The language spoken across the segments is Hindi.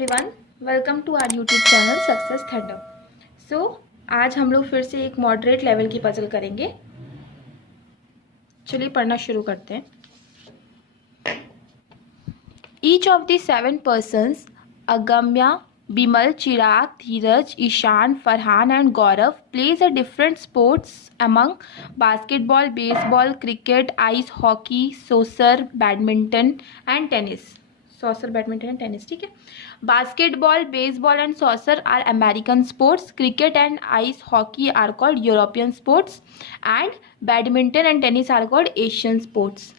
Everyone, welcome to our YouTube channel Success Thunder. So आज हम लोग फिर से एक मॉडरेट लेवल की पजल करेंगे। चलिए पढ़ना शुरू करते हैं। Each of the 7 persons, Agamya, Bimal, Chirag, Dheeraj, Ishaan, Farhan and Gaurav plays a different sports among basketball, baseball, cricket, ice hockey, soccer, badminton and tennis. Soccer, badminton and tennis, ठीक है। Basketball, baseball and soccer are American sports, cricket and ice hockey are called European sports and badminton and tennis are called Asian sports.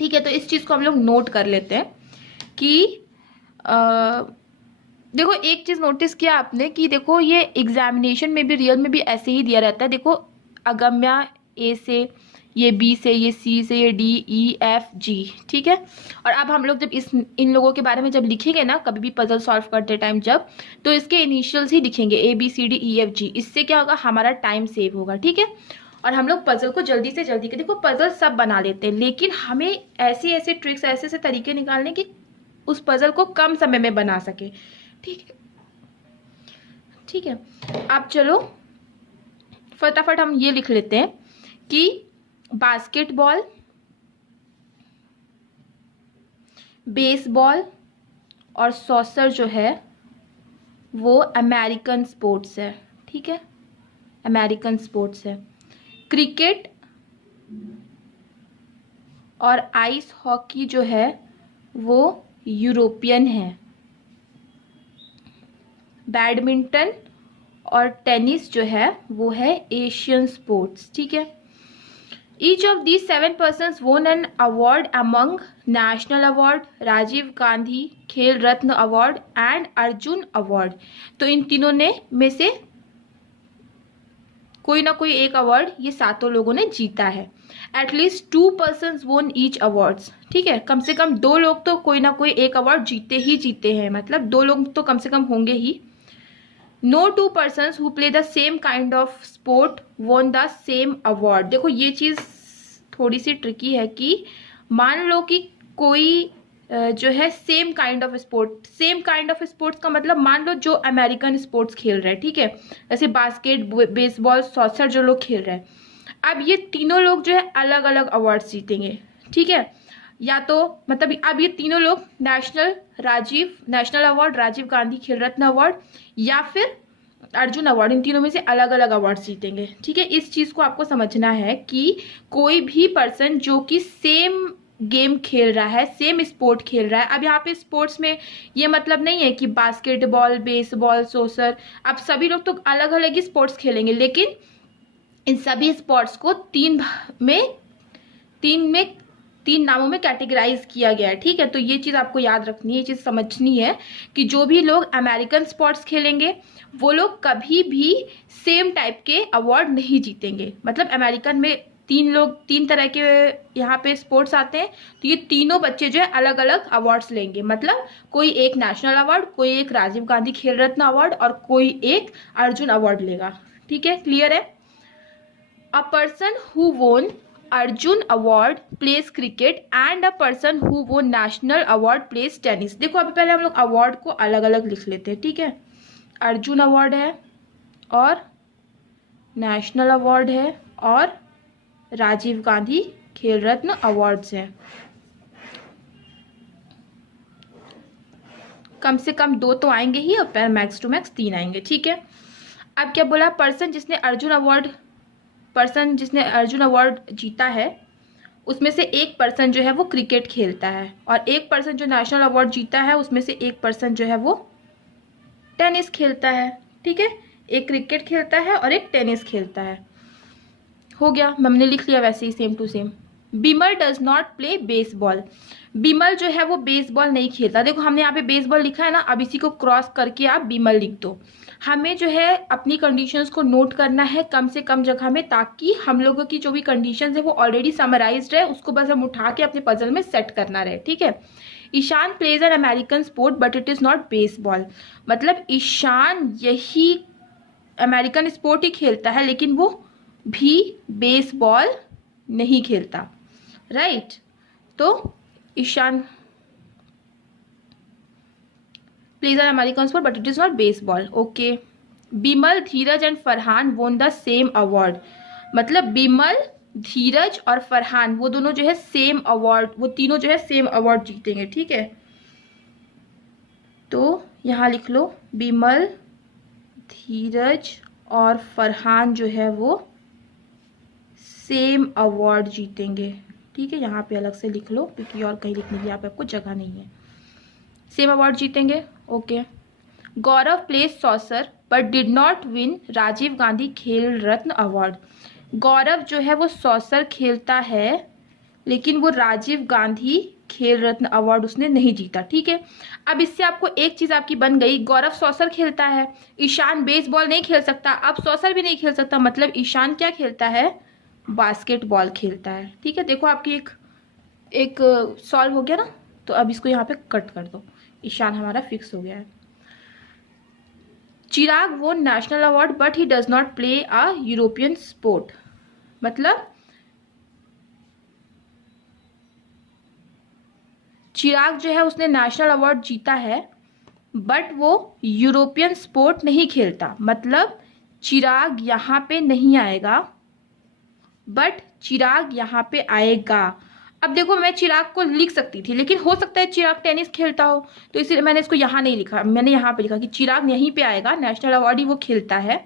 ठीक है, तो इस चीज़ को हम लोग नोट कर लेते हैं कि देखो एक चीज़ नोटिस किया आपने कि देखो ये एग्जामिनेशन में भी रियल में भी ऐसे ही दिया रहता है। देखो अगम्या ए से, ये बी से, ये सी से, ये डी ई एफ जी, ठीक है। और अब हम लोग जब इन लोगों के बारे में जब लिखेंगे ना कभी भी पजल सॉल्व करते टाइम जब, तो इसके इनिशियल्स ही लिखेंगे A B C D E F G. इससे क्या होगा, हमारा टाइम सेव होगा, ठीक है। और हम लोग पजल को जल्दी से जल्दी के, देखो पजल सब बना लेते हैं लेकिन हमें ऐसे ऐसे ट्रिक्स, ऐसे ऐसे तरीके निकालने की उस पजल को कम समय में बना सके, ठीक है। ठीक है, अब चलो फटाफट हम ये लिख लेते हैं कि बास्केटबॉल, बेसबॉल और सॉसर जो है वो अमेरिकन स्पोर्ट्स है, ठीक है, अमेरिकन स्पोर्ट्स है। क्रिकेट और आइस हॉकी जो है वो यूरोपियन है। बैडमिंटन और टेनिस जो है वो है एशियन स्पोर्ट्स, ठीक है। Each of these 7 persons won an award among National Award, Rajiv Gandhi Khel Ratna award and Arjun award. तो इन तीनों ने में से कोई ना कोई एक अवार्ड ये सातों लोगों ने जीता है। At least 2 persons won each awards, ठीक है। कम से कम 2 लोग तो कोई ना कोई एक अवार्ड जीते ही जीते हैं, मतलब 2 लोग तो कम से कम होंगे ही। No 2 persons who play the same kind of sport won the same award। देखो ये चीज थोड़ी सी ट्रिकी है कि मान लो कि कोई जो है same kind of sport, same kind of sports का मतलब मान लो जो अमेरिकन स्पोर्ट्स खेल रहे हैं, ठीक है, जैसे बास्केट, बेसबॉल, सॉसर जो लोग खेल रहे हैं, अब ये तीनों लोग जो है अलग अलग अवार्ड जीतेंगे, ठीक है। या तो मतलब अब ये तीनों लोग national award, Rajiv Gandhi Khel Ratna award या फिर अर्जुन अवार्ड, इन तीनों में से अलग अलग अवार्ड जीतेंगे, ठीक है। इस चीज को आपको समझना है कि कोई भी पर्सन जो कि सेम गेम खेल रहा है, सेम स्पोर्ट खेल रहा है, अब यहाँ पे स्पोर्ट्स में ये मतलब नहीं है कि बास्केटबॉल, बेसबॉल, सोसर, अब सभी लोग तो अलग अलग ही स्पोर्ट्स खेलेंगे, लेकिन इन सभी स्पोर्ट्स को तीन नामों में कैटेगराइज किया गया है, ठीक है। तो ये चीज़ आपको याद रखनी है, ये चीज़ समझनी है कि जो भी लोग अमेरिकन स्पोर्ट्स खेलेंगे वो लोग कभी भी सेम टाइप के अवार्ड नहीं जीतेंगे। मतलब अमेरिकन में तीन तरह के यहाँ पे स्पोर्ट्स आते हैं, तो ये तीनों बच्चे जो है अलग अलग अवार्ड्स लेंगे। मतलब कोई एक नेशनल अवार्ड, कोई एक राजीव गांधी खेल रत्न अवार्ड और कोई एक अर्जुन अवार्ड लेगा, ठीक है। क्लियर है। अ पर्सन हु वोन Arjun award place cricket and a person who वो नेशनल अवार्ड प्लेस टेनिस। देखो अभी पहले हम लोग अवार्ड को अलग अलग लिख लेते हैं, ठीक है। अर्जुन अवार्ड है और नेशनल अवार्ड है और राजीव गांधी खेल रत्न अवार्ड्स हैं। कम से कम 2 तो आएंगे ही और मैक्स टू मैक्स 3 आएंगे, ठीक है। अब क्या बोला, पर्सन जिसने अर्जुन अवार्ड जीता है उसमें से एक पर्सन जो है वो क्रिकेट खेलता है, और एक पर्सन जो नेशनल अवार्ड जीता है उसमें से एक पर्सन जो है वो टेनिस खेलता है, ठीक है। एक क्रिकेट खेलता है और एक टेनिस खेलता है। हो गया, हमने लिख लिया वैसे ही same to same. Bimal does not play baseball. Bimal जो है वो बेसबॉल नहीं खेलता। देखो हमने यहाँ पे बेसबॉल लिखा है ना, अब इसी को क्रॉस करके आप बिमल लिख दो। हमें जो है अपनी कंडीशंस को नोट करना है कम से कम जगह में, ताकि हम लोगों की जो भी कंडीशंस है वो ऑलरेडी समराइज्ड है, उसको बस हम उठा के अपने पजल में सेट करना रहे, ठीक है। Ishan plays an American sport but it is not baseball. मतलब ईशान यही अमेरिकन स्पोर्ट ही खेलता है लेकिन वो भी बेसबॉल नहीं खेलता, राइट। तो Ishan plays an American sport but it is not baseball. Okay. Bimal, Dheeraj and Farhan won the same award. मतलब बिमल, धीरज और फरहान वो दोनों जो है सेम अवार्ड, वो तीनों जो है सेम अवार्ड जीतेंगे। ठीक है, तो यहाँ लिख लो बिमल, धीरज और फरहान जो है वो सेम अवार्ड जीतेंगे। ठीक है, यहाँ पे अलग से लिख लो क्योंकि और कहीं लिखने की यहाँ पे आपको जगह नहीं है। सेम अवार्ड जीतेंगे। Okay. Gaurav plays soccer but did not win Rajiv Gandhi Khel Ratna award. गौरव जो है वो सॉसर खेलता है लेकिन वो राजीव गांधी खेल रत्न अवार्ड उसने नहीं जीता। ठीक है, अब इससे आपको एक चीज आपकी बन गई, गौरव सॉसर खेलता है, ईशान बेसबॉल नहीं खेल सकता, अब सॉसर भी नहीं खेल सकता, मतलब ईशान क्या खेलता है, बास्केटबॉल खेलता है। ठीक है, देखो आपकी एक सॉल्व हो गया ना। तो अब इसको यहाँ पे कट कर दो, ईशान हमारा फिक्स हो गया है। चिराग वोन national award but he does not play a European sport. मतलब चिराग जो है उसने नेशनल अवार्ड जीता है बट वो यूरोपियन स्पोर्ट नहीं खेलता। मतलब चिराग यहाँ पे नहीं आएगा बट चिराग यहाँ पे आएगा। अब देखो मैं चिराग को लिख सकती थी लेकिन हो सकता है चिराग टेनिस खेलता हो, तो इसलिए मैंने इसको यहाँ नहीं लिखा, मैंने यहाँ पे लिखा कि चिराग यहीं पे आएगा, नेशनल अवार्ड ही वो खेलता है,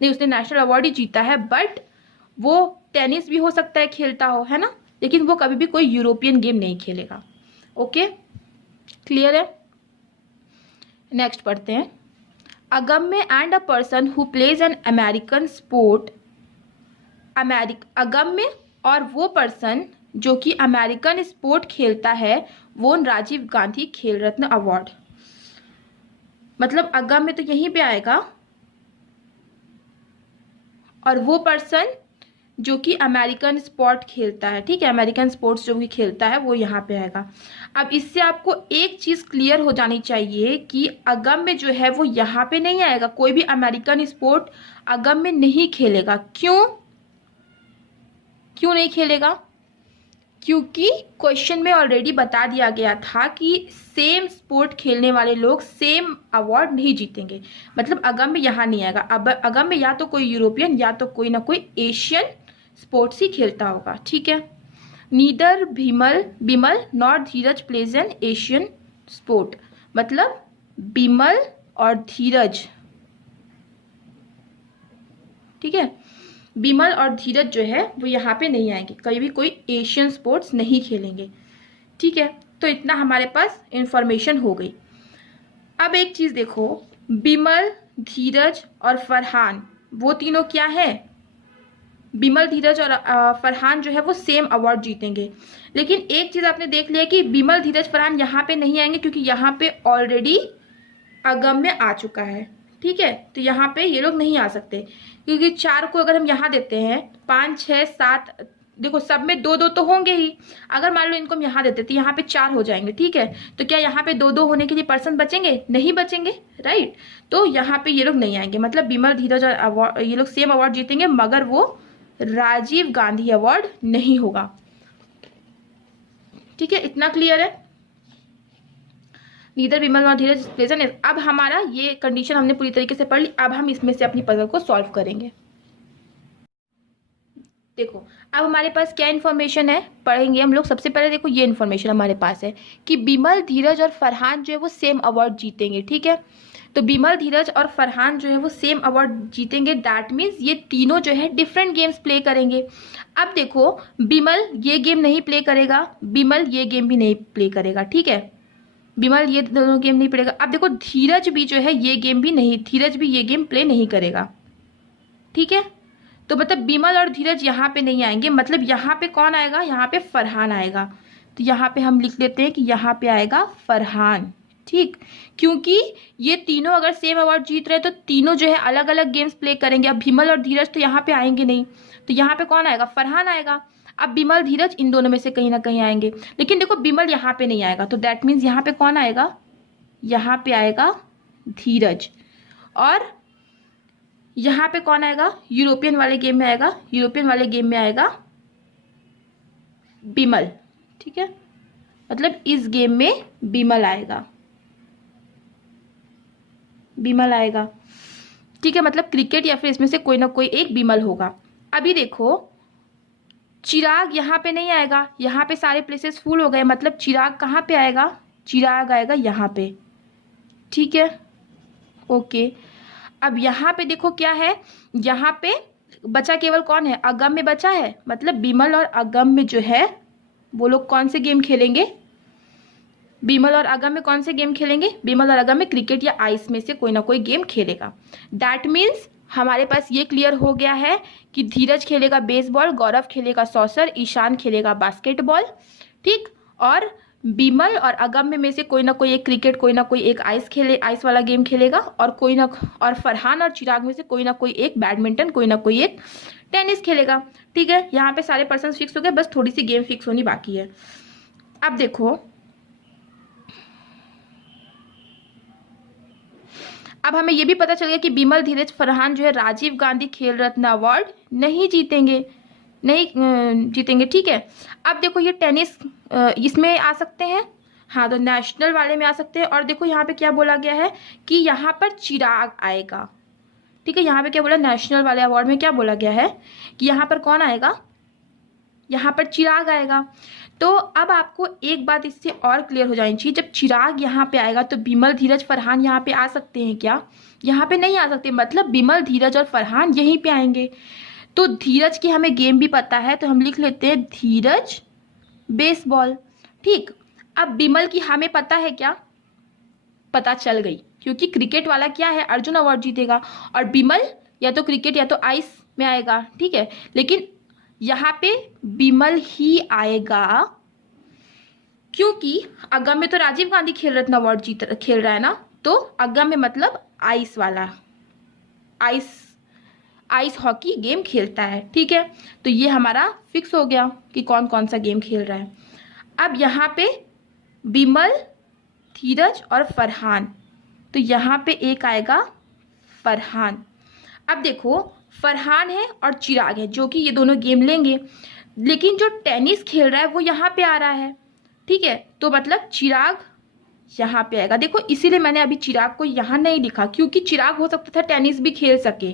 नहीं उसने नेशनल अवार्ड ही जीता है बट वो टेनिस भी हो सकता है खेलता हो, है ना, लेकिन वो कभी भी कोई यूरोपियन गेम नहीं खेलेगा। ओके, क्लियर है। नेक्स्ट पढ़ते हैं। Agamya and a person who plays an American sport. Agamya और वो पर्सन जो कि अमेरिकन स्पोर्ट खेलता है वो राजीव गांधी खेल रत्न अवार्ड। मतलब अगम्य तो यहीं पे आएगा और वो पर्सन जो कि अमेरिकन स्पोर्ट खेलता है, ठीक है, अमेरिकन स्पोर्ट्स जो भी खेलता है वो यहाँ पे आएगा। अब इससे आपको एक चीज क्लियर हो जानी चाहिए कि अगम्य जो है वो यहाँ पे नहीं आएगा, कोई भी अमेरिकन स्पोर्ट अगम्य नहीं खेलेगा। क्यों नहीं खेलेगा? क्योंकि क्वेश्चन में ऑलरेडी बता दिया गया था कि सेम स्पोर्ट खेलने वाले लोग सेम अवार्ड नहीं जीतेंगे। मतलब अगम्य यहाँ नहीं आएगा। अब अगम्य या तो कोई यूरोपियन या तो कोई ना कोई एशियन स्पोर्ट्स ही खेलता होगा। ठीक है, neither Bimal nor Dheeraj plays an Asian sport. मतलब बिमल और धीरज, ठीक है, बिमल और धीरज जो है वो यहाँ पे नहीं आएंगे, कहीं भी कोई एशियन स्पोर्ट्स नहीं खेलेंगे। ठीक है, तो इतना हमारे पास इंफॉर्मेशन हो गई। अब एक चीज देखो, बिमल, धीरज और फरहान वो तीनों क्या है, बिमल, धीरज और फरहान जो है वो सेम अवार्ड जीतेंगे। लेकिन एक चीज आपने देख लिया कि बिमल, धीरज, फरहान यहाँ पे नहीं आएंगे क्योंकि यहाँ पे ऑलरेडी अगम्य आ चुका है। ठीक है, तो यहाँ पे ये लोग नहीं आ सकते क्योंकि 4 को अगर हम यहाँ देते हैं 5, 6, 7, देखो सब में 2-2 तो होंगे ही। अगर मान लो इनको हम यहाँ देते तो यहाँ पे 4 हो जाएंगे। ठीक है, तो क्या यहाँ पे 2-2 होने के लिए पर्सन बचेंगे? नहीं बचेंगे, राइट। तो यहाँ पे ये लोग नहीं आएंगे। मतलब बिमल, धीरज और अवार्ड ये लोग सेम अवार्ड जीतेंगे मगर वो राजीव गांधी अवार्ड नहीं होगा। ठीक है, इतना क्लियर है। नीदर बिमल और धीरज प्लेजन। अब हमारा ये कंडीशन हमने पूरी तरीके से पढ़ ली। अब हम इसमें से अपनी पजल को सॉल्व करेंगे। देखो अब हमारे पास क्या इन्फॉर्मेशन है, पढ़ेंगे हम लोग। सबसे पहले देखो ये इन्फॉर्मेशन हमारे पास है कि बिमल, धीरज और फरहान जो है वो सेम अवार्ड जीतेंगे। ठीक है, तो बिमल, धीरज और फरहान जो है वो सेम अवार्ड जीतेंगे। दैट मीन्स ये तीनों जो है डिफरेंट गेम्स प्ले करेंगे। अब देखो बिमल ये गेम नहीं प्ले करेगा, बिमल ये गेम भी नहीं प्ले करेगा। ठीक है, बिमल ये दोनों गेम नहीं पड़ेगा। अब देखो धीरज भी जो है ये गेम भी नहीं, धीरज भी ये गेम प्ले नहीं करेगा। ठीक है, तो मतलब बिमल और धीरज यहाँ पे नहीं आएंगे। मतलब यहाँ पे कौन आएगा? यहाँ पे फरहान आएगा। तो यहाँ पे हम लिख लेते हैं कि यहाँ पे आएगा फरहान। ठीक, क्योंकि ये तीनों अगर सेम अवार्ड जीत रहे तो तीनों जो है अलग अलग गेम्स प्ले करेंगे। अब बिमल और धीरज तो यहाँ पे आएंगे नहीं, तो यहाँ पे कौन आएगा? फरहान आएगा। अब बिमल, धीरज इन दोनों में से कहीं ना कहीं आएंगे, लेकिन देखो बिमल यहाँ पे नहीं आएगा, तो दैट मीन्स यहाँ पे कौन आएगा? यहाँ पे आएगा धीरज। और यहाँ पे कौन आएगा? यूरोपियन वाले गेम में आएगा, यूरोपियन वाले गेम में आएगा बिमल। ठीक है, मतलब इस गेम में बिमल आएगा। बिमल आएगा, ठीक है, मतलब क्रिकेट या फिर इसमें से कोई ना कोई एक बिमल होगा। अभी देखो चिराग यहाँ पे नहीं आएगा, यहाँ पे सारे प्लेसेस फुल हो गए, मतलब चिराग कहाँ पे आएगा, चिराग आएगा यहाँ पे, ठीक है, ओके। अब यहाँ पे देखो क्या है, यहाँ पे बचा केवल कौन है, अगम में बचा है, मतलब बिमल और अगम में जो है वो लोग कौन से गेम खेलेंगे, बिमल और अगम में कौन से गेम खेलेंगे, बिमल और अगम में क्रिकेट या आइस में से कोई ना कोई गेम खेलेगा। दैट मीन्स हमारे पास ये क्लियर हो गया है कि धीरज खेलेगा बेसबॉल, गौरव खेलेगा सॉसर, ईशान खेलेगा बास्केटबॉल, ठीक, और बिमल और अगम में से कोई ना कोई एक क्रिकेट, कोई ना कोई एक आइस वाला गेम खेलेगा, और फरहान और चिराग में से कोई ना कोई एक बैडमिंटन, कोई ना कोई एक टेनिस खेलेगा, ठीक है। यहाँ पे सारे पर्सन फिक्स हो गए, बस थोड़ी सी गेम फिक्स होनी बाकी है। अब देखो, अब हमें यह भी पता चल गया कि बिमल, धीरज, फरहान जो है राजीव गांधी खेल रत्न अवार्ड नहीं जीतेंगे, ठीक है। अब देखो ये टेनिस इसमें आ सकते हैं, हाँ, तो नेशनल वाले में आ सकते हैं। और देखो यहाँ पे क्या बोला गया है कि यहाँ पर चिराग आएगा, ठीक है, यहाँ पे क्या बोला, नेशनल वाले अवार्ड में क्या बोला गया है कि यहाँ पर कौन आएगा, यहाँ पर चिराग आएगा। तो अब आपको एक बात इससे और क्लियर हो जानी चाहिए, जब चिराग यहाँ पे आएगा तो बिमल, धीरज, फरहान यहाँ पे आ सकते हैं क्या, यहाँ पे नहीं आ सकते, मतलब बिमल, धीरज और फरहान यहीं पे आएंगे। तो धीरज की हमें गेम भी पता है, तो हम लिख लेते हैं धीरज बेसबॉल, ठीक। अब बिमल की हमें पता है क्या, पता चल गई, क्योंकि क्रिकेट वाला क्या है, अर्जुन अवार्ड जीतेगा, और बिमल या तो क्रिकेट या तो आइस में आएगा, ठीक है। लेकिन यहाँ पे बिमल ही आएगा, क्योंकि अगम में तो राजीव गांधी खेल रत्न अवार्ड खेल रहा है ना, तो अगम में मतलब आइस वाला, आइस हॉकी गेम खेलता है, ठीक है। तो ये हमारा फिक्स हो गया कि कौन कौन सा गेम खेल रहा है। अब यहाँ पे बिमल, धीरज और फरहान, तो यहाँ पे एक आएगा फरहान। अब देखो फरहान है और चिराग है जो कि ये दोनों गेम लेंगे, लेकिन जो टेनिस खेल रहा है वो यहाँ पे आ रहा है, ठीक है, तो मतलब चिराग यहाँ पे आएगा। देखो इसीलिए मैंने अभी चिराग को यहाँ नहीं लिखा, क्योंकि चिराग हो सकता था टेनिस भी खेल सके,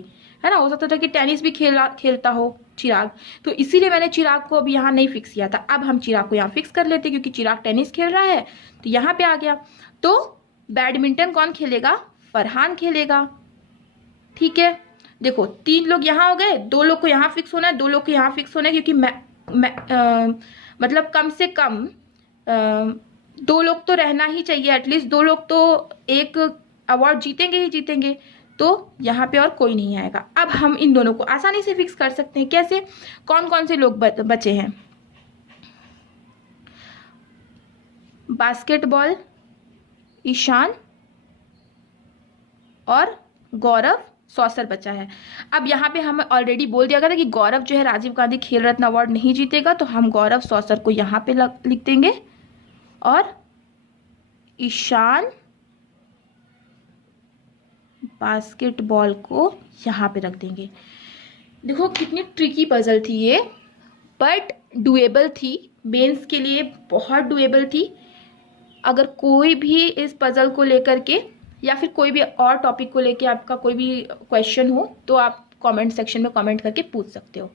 है ना, हो सकता था कि टेनिस भी खेलता हो चिराग, तो इसीलिए मैंने चिराग को अभी यहाँ नहीं फिक्स किया था। अब हम चिराग को यहाँ फिक्स कर लेते, क्योंकि चिराग टेनिस खेल रहा है तो यहाँ पे आ गया। तो बैडमिंटन कौन खेलेगा, फरहान खेलेगा, ठीक है। देखो 3 लोग यहाँ हो गए, 2 लोग को यहाँ फिक्स होना है, 2 लोग को यहाँ फिक्स होना है, क्योंकि मतलब कम से कम 2 लोग तो रहना ही चाहिए, एटलीस्ट 2 लोग तो एक अवार्ड जीतेंगे ही जीतेंगे, तो यहाँ पे और कोई नहीं आएगा। अब हम इन दोनों को आसानी से फिक्स कर सकते हैं, कैसे, कौन कौन से लोग बचे हैं, बास्केटबॉल ईशान और गौरव सॉसर बचा है। अब यहाँ पे हमें ऑलरेडी बोल दिया गया था कि गौरव जो है राजीव गांधी खेल रत्न अवार्ड नहीं जीतेगा, तो हम गौरव सॉसर को यहाँ पे लिख देंगे और ईशान बास्केटबॉल को यहाँ पे रख देंगे। देखो कितनी ट्रिकी पजल थी ये, बट डुएबल थी, मेंस के लिए बहुत डुएबल थी। अगर कोई भी इस पजल को लेकर के या फिर कोई भी और टॉपिक को लेके आपका कोई भी क्वेश्चन हो तो आप कमेंट सेक्शन में कमेंट करके पूछ सकते हो।